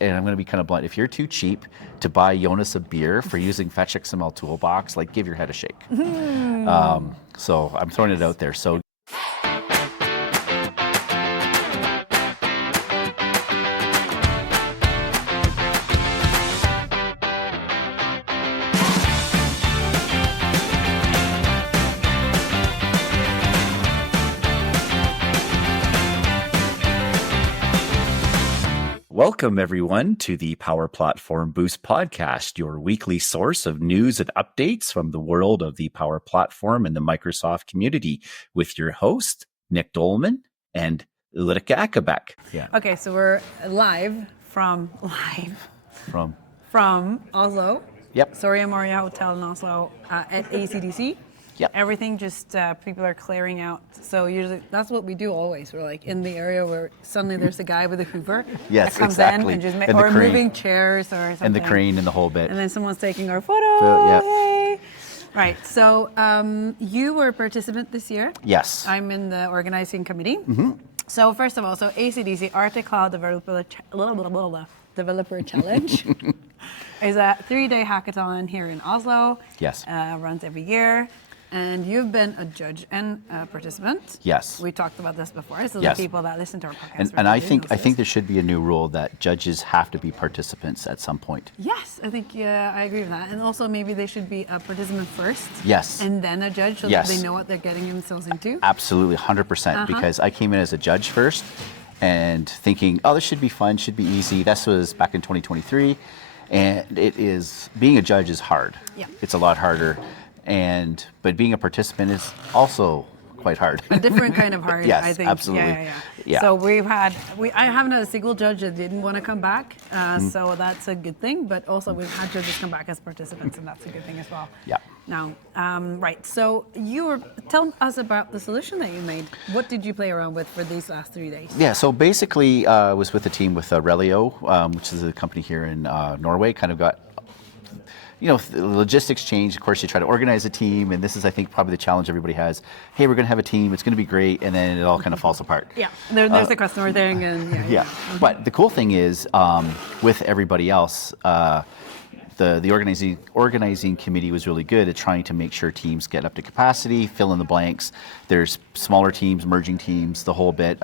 and I'm going to be kind of blunt, if you're too cheap to buy Jonas a beer for using Fetch XML Toolbox, like give your head a shake. So I'm throwing it out there. So welcome, everyone, to the Power Platform Boost podcast, your weekly source of news and updates from the world of the Power Platform and the Microsoft community with your host, Nick Dolman and Ulrikke. Yeah. Okay, so we're live from Oslo. Yep. Soria Moria Hotel in Oslo at ACDC. Yep. Everything just, people are clearing out. So usually, that's what we do always. We're like in the area where suddenly there's a guy with a Hoover Yes, that comes exactly. in and just or moving chairs or something. And the crane and the whole bit. And then someone's taking our photo. Yep. Yay. Right, so you were a participant this year. Yes. I'm in the organizing committee. Mm-hmm. So first of all, ACDC, Arctic Cloud Developer Challenge, is a 3-day hackathon here in Oslo. Yes. Runs every year. And you've been a judge and a participant. Yes. We talked about this before, so Yes. the people that listen to our podcast. And I think there should be a new rule that judges have to be participants at some point. Yes, I think I agree with that. And also maybe they should be a participant first. Yes. And then a judge so Yes. that they know what they're getting themselves into. Absolutely, 100%. Because I came in as a judge first and thinking, oh, this should be fun, should be easy. This was back in 2023. And being a judge is hard. Yeah. It's a lot harder. But being a participant is also quite hard. A different kind of hard, Yes, I think. absolutely. Yeah. So I haven't had a single judge that didn't want to come back, so that's a good thing. But also we've had judges come back as participants, and that's a good thing as well. Yeah. Now, right. So tell us about the solution that you made. What did you play around with for these last 3 days? Yeah. So basically, I was with a team with Relio, which is a company here in Norway. Kind of got. The logistics change. Of course, you try to organize a team, and this is, I think, probably the challenge everybody has. Hey, we're going to have a team. It's going to be great, and then it all kind of falls apart. Yeah, there's the customer thing, and yeah. But the cool thing is, with everybody else, the organizing committee was really good at trying to make sure teams get up to capacity, fill in the blanks. There's smaller teams, merging teams, the whole bit.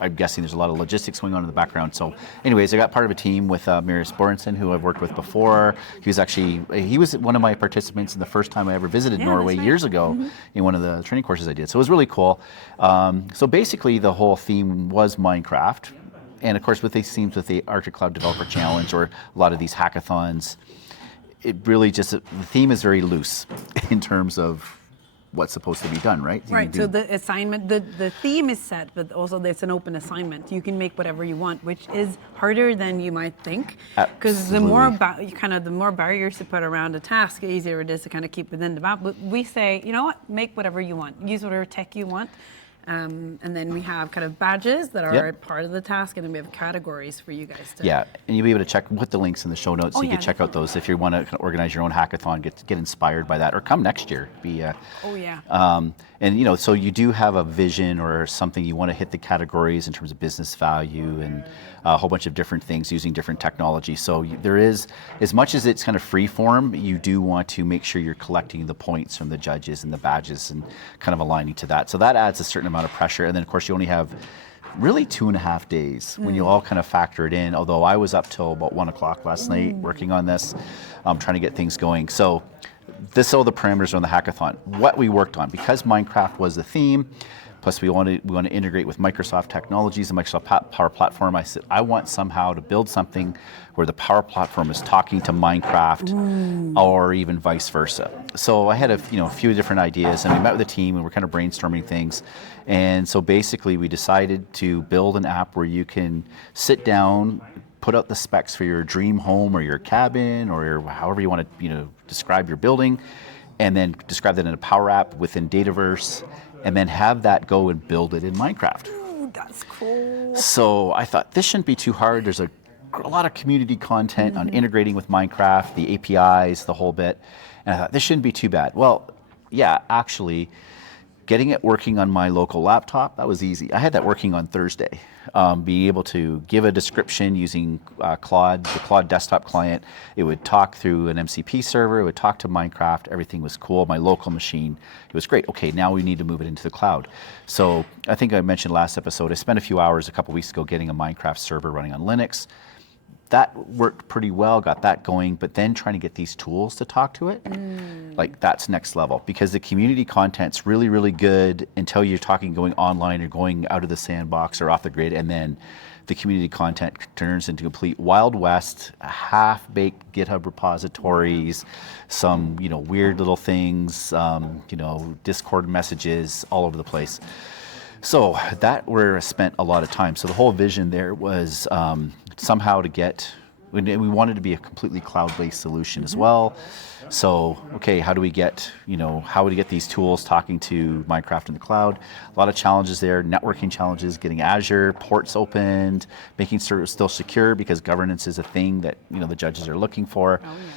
I'm guessing there's a lot of logistics going on in the background. So anyways, I got part of a team with Mirza Borenson, who I've worked with before. He was one of my participants in the first time I ever visited Norway years ago in one of the training courses I did. So it was really cool. So basically the whole theme was Minecraft. And of course with these themes with the Arctic Cloud Developer Challenge or a lot of these hackathons, it really the theme is very loose in terms of what's supposed to be done, right? Right, so the assignment, the theme is set, but also there's an open assignment. You can make whatever you want, which is harder than you might think. Because the more barriers to put around a task, the easier it is to kind of keep within the bound. But we say, you know what, make whatever you want. Use whatever tech you want. And then we have kind of badges that are part of the task, and then we have categories for you guys to. Yeah, and you'll be able to put the links in the show notes so you can check out those if you want to organize your own hackathon, get inspired by that, or come next year. And so you do have a vision or something you want to hit the categories in terms of business value and a whole bunch of different things using different technology. So there is, as much as it's kind of free form, you do want to make sure you're collecting the points from the judges and the badges and kind of aligning to that. So that adds a certain amount of pressure. And then of course you only have really 2.5 days when you all kind of factor it in. Although I was up till about 1 o'clock last night working on this, trying to get things going. So this are all the parameters on the hackathon. What we worked on, because Minecraft was the theme, plus we want to integrate with Microsoft technologies and Microsoft Power Platform. I said I want somehow to build something where the Power Platform is talking to Minecraft, or even vice versa. So I had a few different ideas, and we met with the team and we're kind of brainstorming things. And so basically we decided to build an app where you can sit down, put out the specs for your dream home or your cabin or however you want to describe your building, and then describe that in a Power App within Dataverse, and then have that go and build it in Minecraft. Ooh, that's cool. So I thought this shouldn't be too hard. There's a lot of community content on integrating with Minecraft, the APIs, the whole bit. And I thought this shouldn't be too bad. Well, yeah, actually, getting it working on my local laptop, that was easy. I had that working on Thursday. Being able to give a description using Claude, the Claude desktop client. It would talk through an MCP server, it would talk to Minecraft, everything was cool. My local machine, it was great. Okay, now we need to move it into the cloud. So I think I mentioned last episode, I spent a few hours a couple weeks ago getting a Minecraft server running on Linux. That worked pretty well, got that going, but then trying to get these tools to talk to it, like that's next level, because the community content's really, really good until you're talking going online or going out of the sandbox or off the grid, and then the community content turns into complete Wild West, half-baked GitHub repositories, some weird little things, Discord messages all over the place. So that where I spent a lot of time. So the whole vision there was somehow to get, we wanted to be a completely cloud-based solution as well. So, okay, how do we get these tools talking to Minecraft in the cloud? A lot of challenges there, networking challenges, getting Azure ports opened, making sure it's still secure because governance is a thing that, the judges are looking for. Oh, yeah.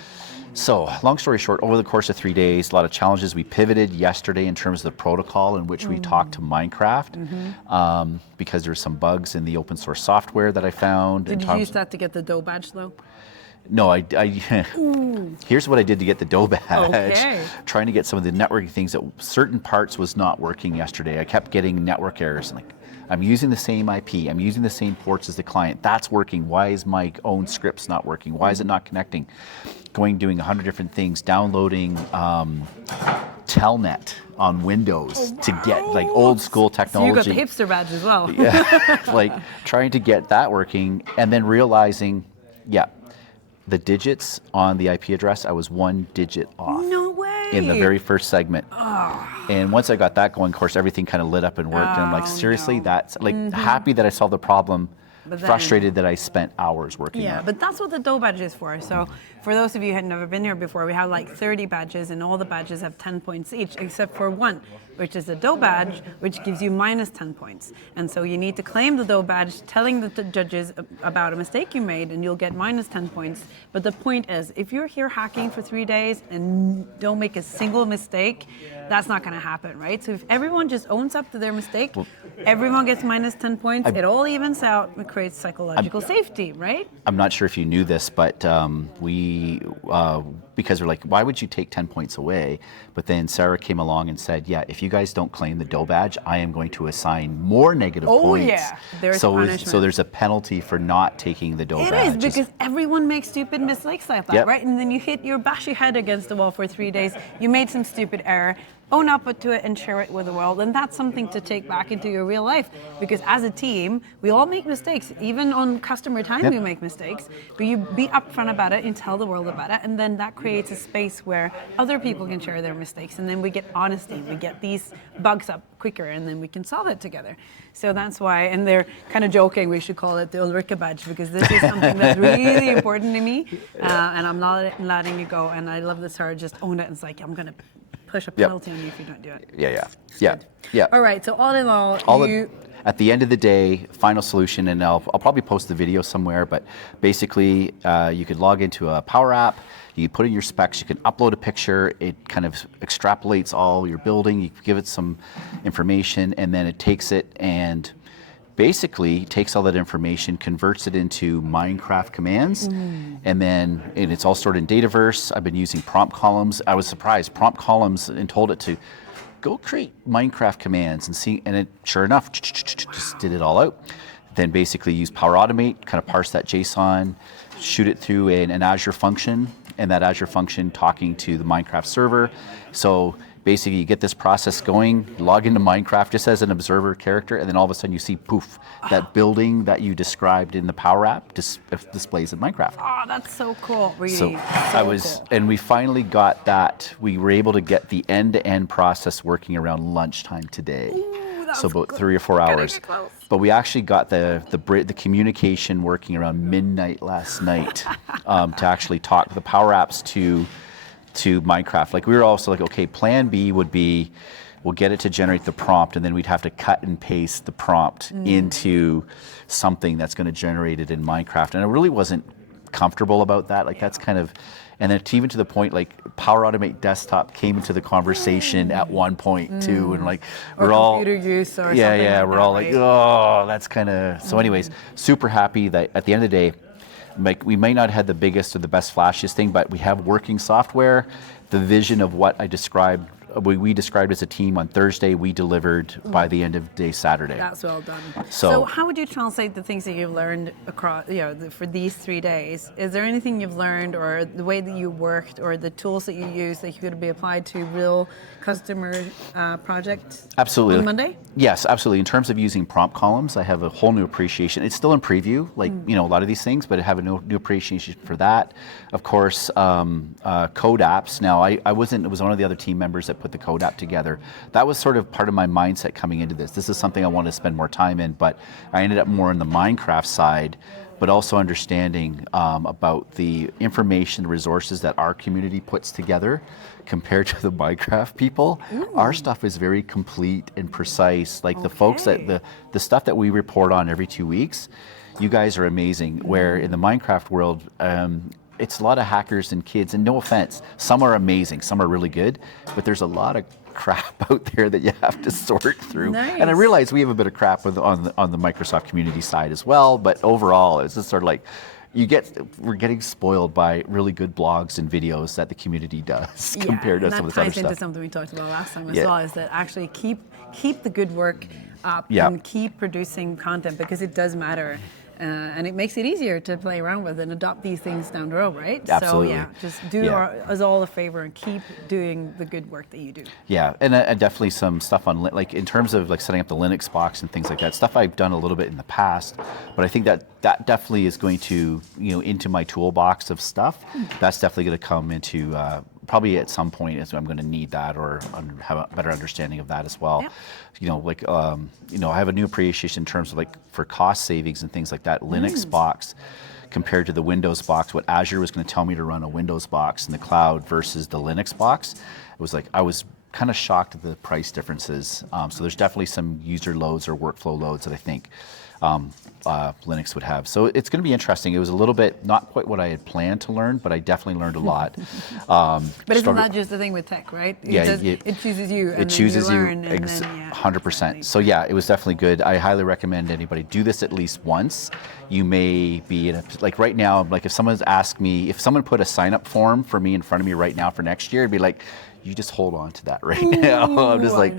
So, long story short, over the course of 3 days, a lot of challenges. We pivoted yesterday in terms of the protocol in which we talked to Minecraft because there's some bugs in the open source software that I found. Did you use that to get the DOE badge though? No, here's what I did to get the DOE badge. Okay. Trying to get some of the networking things that certain parts was not working yesterday. I kept getting network errors. Like, I'm using the same IP, I'm using the same ports as the client. That's working. Why is my own scripts not working? Why is it not connecting? Doing 100 different things, downloading Telnet on Windows to get like old school technology. So you got the hipster badge as well. Yeah, like trying to get that working and then realizing, the digits on the IP address, I was 1 digit off. No way. In the very first segment. Oh. And once I got that going, of course, everything kind of lit up and worked. And I'm like, seriously, that's like happy that I solved the problem. Frustrated that I spent hours working on it. But that's what the DOE badge is for. So for those of you who had never been here before, we have like 30 badges and all the badges have 10 points each except for one, which is the DOE badge, which gives you minus 10 points. And so you need to claim the DOE badge, telling the judges about a mistake you made, and you'll get minus 10 points. But the point is, if you're here hacking for 3 days and don't make a single mistake, that's not going to happen, right? So if everyone just owns up to their mistake, everyone gets minus 10 points, it all evens out, it creates psychological safety, right? I'm not sure if you knew this, but because we're like, why would you take 10 points away? But then Sarah came along and said, if you guys don't claim the DOE badge, I am going to assign more negative points. Oh yeah, there's punishment. So there's a penalty for not taking the DOE badge. It is, because everyone makes stupid mistakes like that, right? And then you bash your head against the wall for 3 days, you made some stupid error, own up to it and share it with the world. And that's something to take back into your real life. Because as a team, we all make mistakes. Even on customer time, we make mistakes. But you be upfront about it and tell the world about it. And then that creates a space where other people can share their mistakes. And then we get honesty. We get these bugs up quicker, and then we can solve it together. So that's why, and they're kind of joking, we should call it the Ulrikke badge, because this is something that's really important to me. And I'm not letting you go. And I love this her just own it. And it's like, I'm going to push a penalty on you if you don't do it. Yeah. All right, so all in all, at the end of the day, final solution, and I'll probably post the video somewhere, but basically you could log into a Power App, you put in your specs, you can upload a picture, it kind of extrapolates all your building, you give it some information, and then it takes it and basically takes all that information, converts it into Minecraft commands, and it's all stored in Dataverse. I've been using prompt columns. I was surprised, prompt columns, and told it to go create Minecraft commands and see, and it, sure enough, just did it all out. Then basically use Power Automate, kind of parse that JSON, shoot it through an Azure function, and that Azure function talking to the Minecraft server. So basically you get this process going, log into Minecraft just as an observer character, and then all of a sudden you see, poof, that building that you described in the Power App displays in Minecraft. Oh, that's so cool, really. So cool. And we finally got that, we were able to get the end-to-end process working around lunchtime today. Ooh, so about 3 or 4 hours. But we actually got the communication working around midnight last night to actually talk the Power Apps to Minecraft. Like we were also like, okay, plan B would be, we'll get it to generate the prompt, and then we'd have to cut and paste the prompt into something that's going to generate it in Minecraft. And it really wasn't comfortable about that. Like that's kind of, and then even to the point like Power Automate Desktop came into the conversation at one point too, and like we're all computer use or yeah, something yeah, like we're that, all right? like, oh, that's kind of. So, anyways, super happy that at the end of the day, like we may not have had the biggest or the best flashiest thing, but we have working software. The vision of what I described, we described as a team on Thursday, we delivered by the end of day Saturday. That's well done. So- So how would you translate the things that you've learned across, for these 3 days? Is there anything you've learned, or the way that you worked, or the tools that you use that could be applied to real customer projects? Absolutely. On Monday? Yes, absolutely. In terms of using prompt columns, I have a whole new appreciation. It's still in preview, like a lot of these things, but I have a new appreciation for that. Of course, code apps. Now, I wasn't. It was one of the other team members that put the code app together. That was sort of part of my mindset coming into this. This is something I wanted to spend more time in, but I ended up more on the Minecraft side, but also understanding about the information resources that our community puts together compared to the Minecraft people. Our stuff is very complete and precise. Like the folks that the stuff that we report on every 2 weeks, you guys are amazing. Where in the Minecraft world, it's a lot of hackers and kids, and no offense, some are amazing, some are really good, but there's a lot of crap out there that you have to sort through. Nice. And I realize we have a bit of crap on the Microsoft community side as well, but overall, it's just sort of like, we're getting spoiled by really good blogs and videos that the community does compared to some of this other that ties into stuff. something we talked about last time as Yeah. well, is that actually keep the good work up Yeah. and keep producing content, because it does matter. And it makes it easier to play around with and adopt these things down the road, right? Absolutely. So yeah, just do us all a favor and keep doing the good work that you do. Yeah, and definitely some stuff on, like in terms of like setting up the Linux box and things like that, stuff I've done a little bit in the past, but I think that definitely is going to, into my toolbox of stuff. That's definitely going to come into, probably at some point is I'm going to need that or have a better understanding of that as well. Yep. I have a new appreciation in terms of like for cost savings and things like that. Linux box compared to the Windows box, what Azure was going to tell me to run a Windows box in the cloud versus the Linux box, it was like I was kind of shocked at the price differences. So there's definitely some user loads or workflow loads that I think Linux would have. So it's going to be interesting. It was a little bit, not quite what I had planned to learn, but I definitely learned a lot. But isn't that just the thing with tech, right? It chooses you, and it chooses then you you, learn, and then, 100%. So yeah, it was definitely good. I highly recommend anybody do this at least once. You may be in like right now, like if someone put a sign up form for me in front of me right now for next year, it'd be like, you just hold on to that right now. I'm just like,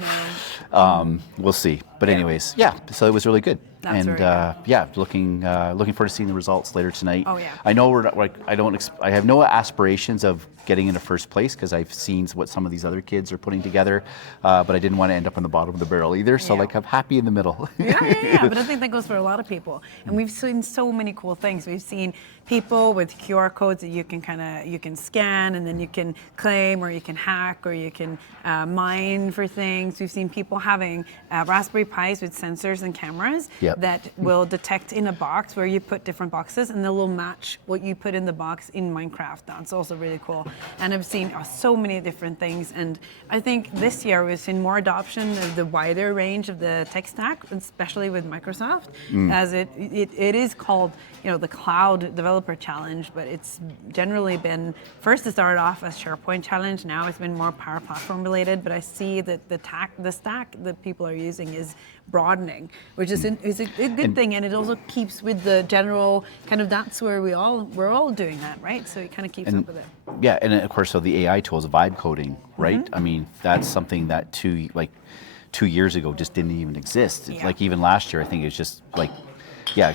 we'll see. But anyways, so it was really good. That's very good. Looking forward to seeing the results later tonight. Oh, yeah. I know we're not, like I have no aspirations of getting into first place because I've seen what some of these other kids are putting together, but I didn't want to end up on the bottom of the barrel either. So like I'm happy in the middle. Yeah. But I think that goes for a lot of people, and we've seen so many cool things. We've seen people with QR codes that you can scan, and then you can claim, or you can hack, or you can mine for things. We've seen people having Raspberry Pis with sensors and cameras that will detect in a box where you put different boxes, and they'll match what you put in the box in Minecraft. That's also really cool. And I've seen so many different things, and I think this year we've seen more adoption of the wider range of the tech stack, especially with Microsoft, as it is called the Cloud Developer Challenge, but it's generally been, first it started off as SharePoint Challenge, now it's been more Power Platform related, but I see that the stack that people are using is broadening, which is a good thing, and it also keeps with the general kind of, that's where we're all doing that, right? So it kind of keeps up with it. Yeah, and of course, so the AI tools, vibe coding, right? I mean, that's something that 2 years ago just didn't even exist. Yeah. Like even last year, I think it was just like,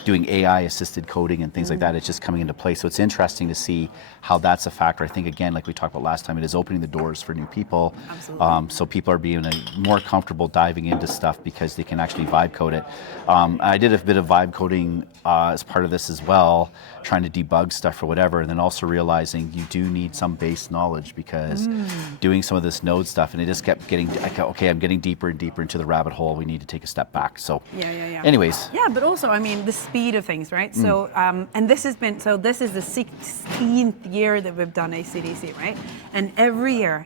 doing AI assisted coding and things like that. It's just coming into play. So it's interesting to see how that's a factor. I think, again, like we talked about last time, it is opening the doors for new people. Absolutely. So people are being more comfortable diving into stuff because they can actually vibe code it. I did a bit of vibe coding as part of this as well, trying to debug stuff or whatever, and then also realizing you do need some base knowledge because doing some of this node stuff, and it just kept getting, okay, I'm getting deeper and deeper into the rabbit hole. We need to take a step back. So anyways. Yeah, but also, I mean, the speed of things, right? So, and this is the 16th year that we've done ACDC, right? And every year,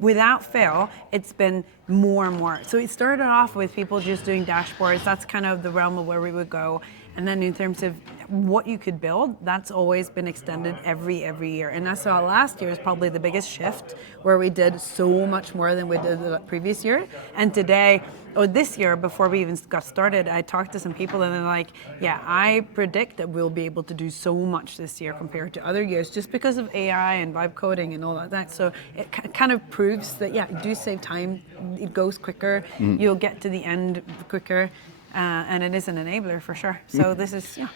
without fail, it's been more and more. So it started off with people just doing dashboards. That's kind of the realm of where we would go. And then in terms of what you could build, that's always been extended every year. And I saw last year is probably the biggest shift, where we did so much more than we did the previous year. And today, or this year, before we even got started, I talked to some people and they're like, yeah, I predict that we'll be able to do so much this year compared to other years, just because of AI and vibe coding and all of that. So it kind of proves that, yeah, you do save time, it goes quicker, you'll get to the end quicker, and it is an enabler for sure. So this is, yeah.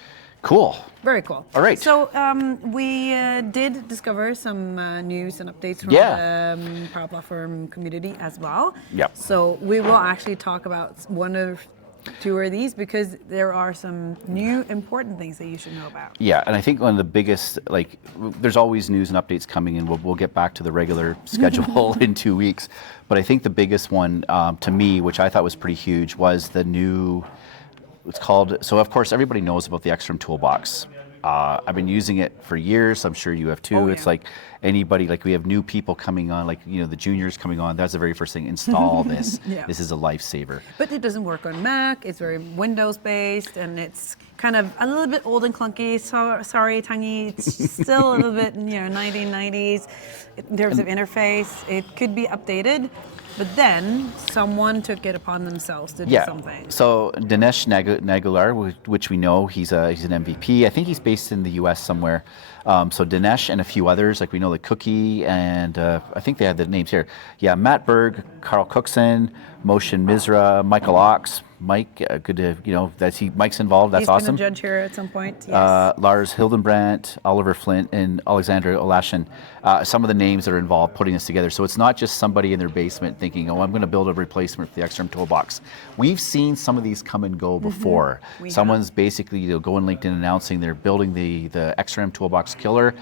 Cool. Very cool. All right. So we did discover some news and updates from the Power Platform community as well. Yep. So we will actually talk about one or two of these, because there are some new important things that you should know about. Yeah, and I think one of the biggest, like, there's always news and updates coming, and we'll get back to the regular schedule in 2 weeks. But I think the biggest one to me, which I thought was pretty huge, was the new. It's called, so of course everybody knows about the XrmToolBox. I've been using it for years. I'm sure you have too. Oh, yeah. It's like anybody, like we have new people coming on, like, you know, the juniors coming on. That's the very first thing. Install this. Yeah. This is a lifesaver. But it doesn't work on Mac. It's very Windows based, and it's kind of a little bit old and clunky. So, sorry, Tangi. It's still a little bit, 1990s in terms of interface. It could be updated. But then someone took it upon themselves to do something. So Danish Naglekar, which we know, he's an MVP. I think he's based in the U.S. somewhere. So Dinesh and a few others, like we know the Cookie, and I think they had the names here. Yeah, Matt Berg, Carl Cookson, Mohsin Mirza, Michael Ox. Mike, good to, Mike's involved. That's awesome. He's been a judge here at some point. Yes. Lars Hildebrandt, Flint, and Oleksandr Olashyn. Some of the names that are involved putting this together. So it's not just somebody in their basement thinking, oh, I'm going to build a replacement for the XrmToolBox. We've seen some of these come and go before. Someone's basically go on LinkedIn announcing they're building the XrmToolBox killer,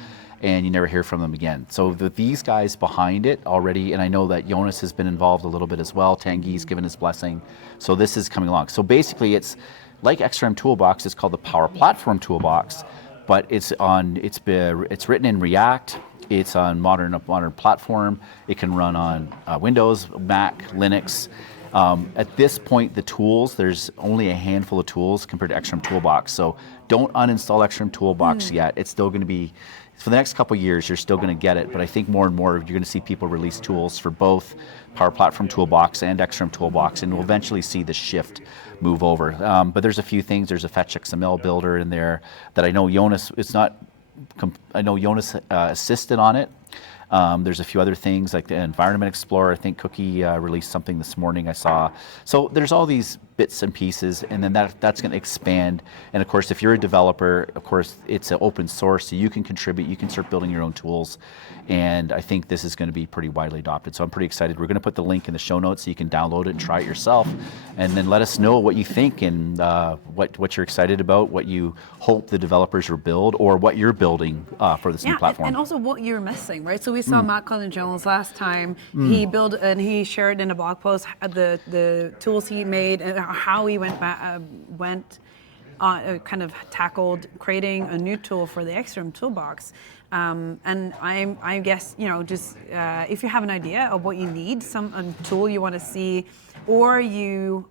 and you never hear from them again. So these guys behind it already, and I know that Jonas has been involved a little bit as well. Tanguy's given his blessing. So this is coming along. So basically it's like XrmToolBox, it's called the Power Platform Toolbox, but it's written in React. It's on modern platform. It can run on Windows, Mac, Linux. At this point, the tools, there's only a handful of tools compared to XrmToolBox. So don't uninstall XrmToolBox yet. It's still going to be, for the next couple of years, you're still going to get it. But I think more and more, you're going to see people release tools for both Power Platform Toolbox and XrmToolBox, and we'll eventually see the shift move over. But there's a few things. There's a Fetch XML builder in there that I know Jonas, assisted on it. There's a few other things like the Environment Explorer. I think Cookie released something this morning I saw. So there's all these bits and pieces, and then that's going to expand. And of course, if you're a developer, of course, it's an open source, so you can contribute, you can start building your own tools. And I think this is going to be pretty widely adopted. So I'm pretty excited. We're going to put the link in the show notes so you can download it and try it yourself. And then let us know what you think and what you're excited about, what you hope the developers will build, or what you're building for this new platform. And also what you're missing, right? So we saw Matt Collins-Jones last time. He built and he shared in a blog post the tools he made and how he kind of tackled creating a new tool for the XrmToolBox. And I guess, just if you have an idea of what you need, a tool you want to see, or you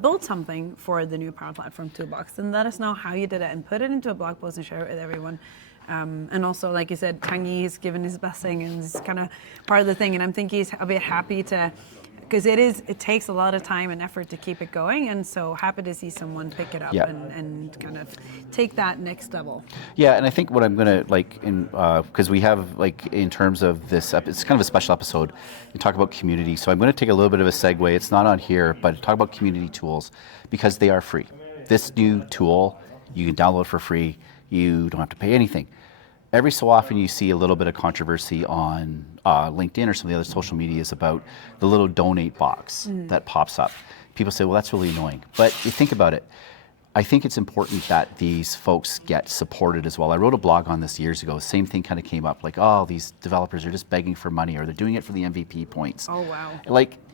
build something for the new Power Platform Toolbox, then let us know how you did it and put it into a blog post and share it with everyone. And also, like you said, Tanguy has given his blessing, and it's kind of part of the thing. And I'm thinking he's a bit happy to, because it takes a lot of time and effort to keep it going, and so happy to see someone pick it up and kind of take that next level. Yeah, and I think what I'm gonna because we have in terms of this, it's kind of a special episode. We talk about community, so I'm going to take a little bit of a segue. It's not on here, but talk about community tools because they are free. This new tool you can download for free. You don't have to pay anything. Every so often you see a little bit of controversy on LinkedIn or some of the other social medias about the little donate box that pops up. People say, well, that's really annoying. But you think about it. I think it's important that these folks get supported as well. I wrote a blog on this years ago. Same thing kind of came up, like, oh, these developers are just begging for money, or they're doing it for the MVP points. Oh, wow.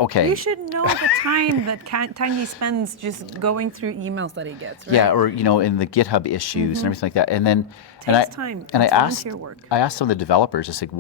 Okay. You should know the time that Tanguy spends just going through emails that he gets, right? Yeah, or, in the GitHub issues and everything like that. And then, I asked some of the developers, it's like,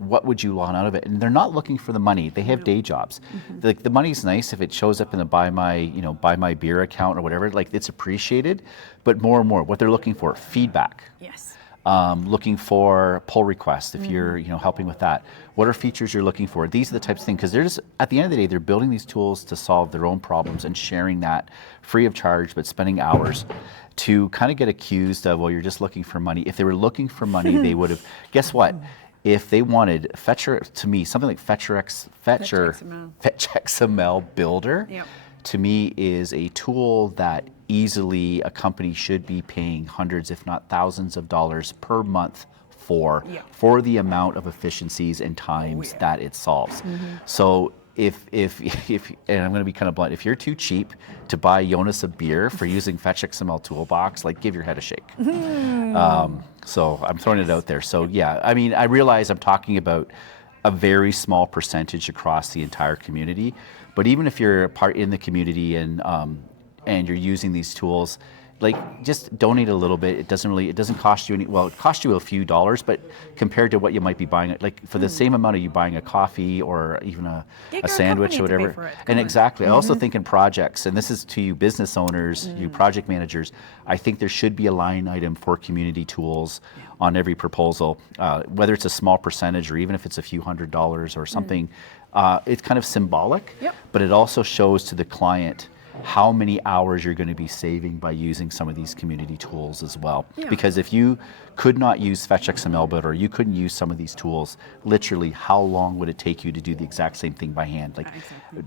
what would you want out of it? And they're not looking for the money. They have day jobs. The money's nice if it shows up in the buy my beer account or whatever. It's appreciated. appreciated, but more and more what they're looking for, feedback. Yes. Looking for pull requests if you're helping with that. What are features you're looking for? These are the types of things, because they're just, at the end of the day, they're building these tools to solve their own problems and sharing that free of charge, but spending hours to kind of get accused of, well, you're just looking for money. If they were looking for money, they would have, guess what? If they wanted Fetcher, to me, something like Fetcher XML Builder, Yep. to me is a tool that easily a company should be paying hundreds, if not thousands of dollars per month for the amount of efficiencies and times that it solves. So if and I'm going to be kind of blunt, if you're too cheap to buy Jonas a beer for using Fetch XML Toolbox, like, give your head a shake. So I'm throwing it out there. So yeah, I mean, I realize I'm talking about a very small percentage across the entire community, but even if you're a part in the community and you're using these tools, like, just donate a little bit. It doesn't cost you any, well, it costs you a few dollars, but compared to what you might be buying, like, for the same amount of you buying a coffee or even a sandwich or whatever. And exactly, I also think in projects, and this is to you business owners, you project managers, I think there should be a line item for community tools on every proposal, whether it's a small percentage or even if it's a few $100s or something. It's kind of symbolic, but it also shows to the client how many hours you're going to be saving by using some of these community tools as well. Because if you could not use Fetch XML Builder, you couldn't use some of these tools, literally how long would it take you to do the exact same thing by hand? Like,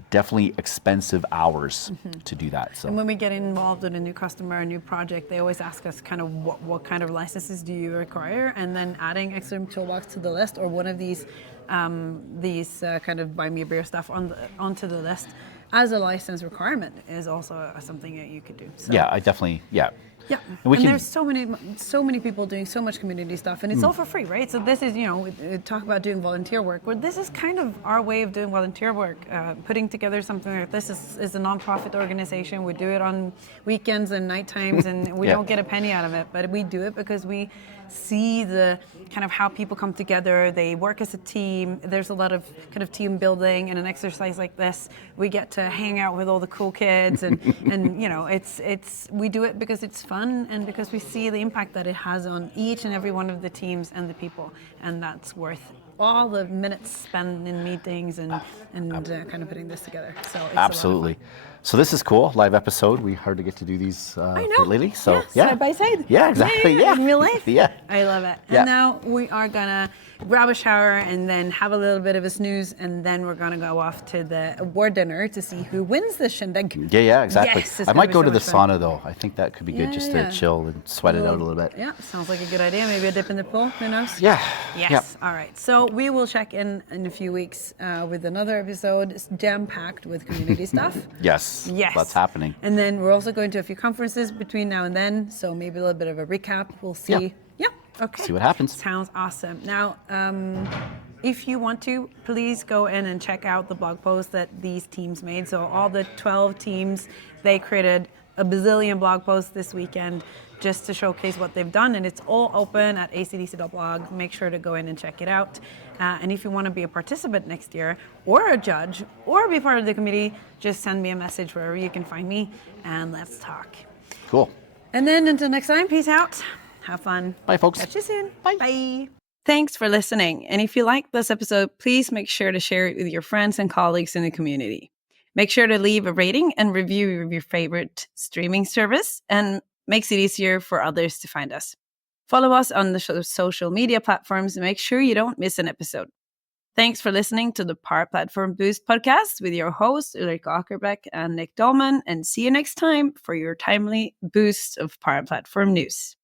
definitely expensive hours to do that. So. And when we get involved in a new customer, a new project, they always ask us kind of what kind of licenses do you require, and then adding XrmToolBox to the list, or one of these kind of buy me a beer stuff onto the list as a license requirement is also something that you could do. So. Yeah, I definitely, yeah. And there's so many people doing so much community stuff, and it's all for free, right? So this is, we talk about doing volunteer work. Well, this is kind of our way of doing volunteer work. Putting together something like this is a nonprofit organization. We do it on weekends and night times, and we don't get a penny out of it, but we do it because we see the kind of how people come together. They work as a team. There's a lot of kind of team building, and an exercise like this, we get to hang out with all the cool kids, and it's we do it because it's fun and because we see the impact that it has on each and every one of the teams and the people, and that's worth all the minutes spent in meetings and kind of putting this together. So it's absolutely. So this is cool, live episode. We hardly get to do these lately. So side by side. Yeah, exactly. Yeah. In real life. Yeah. I love it. And now we are gonna grab a shower and then have a little bit of a snooze, and then we're gonna go off to the award dinner to see who wins the shindig. Yeah, exactly. Yes, I might go to the sauna though. I think that could be good, just to chill and sweat it out a little bit. Yeah, sounds like a good idea. Maybe a dip in the pool. Who knows? Yeah. Yes. Yep. All right. So we will check in a few weeks with another episode. It's jam-packed with community stuff. Yes. That's happening. And then we're also going to a few conferences between now and then. So maybe a little bit of a recap. We'll see. Yeah. Okay. See what happens. Sounds awesome. Now, if you want to, please go in and check out the blog post that these teams made. So all the 12 teams, they created a bazillion blog posts this weekend just to showcase what they've done, and it's all open at acdc.blog. Make sure to go in and check it out. And if you want to be a participant next year, or a judge, or be part of the committee, just send me a message wherever you can find me, and let's talk. Cool. And then until next time, peace out. Have fun. Bye, folks. Catch you soon. Bye. Bye. Thanks for listening. And if you like this episode, please make sure to share it with your friends and colleagues in the community. Make sure to leave a rating and review of your favorite streaming service, and makes it easier for others to find us. Follow us on the social media platforms and make sure you don't miss an episode. Thanks for listening to the Power Platform Boost podcast with your hosts, Ulrikke and Nick Dolman, and see you next time for your timely boost of Power Platform news.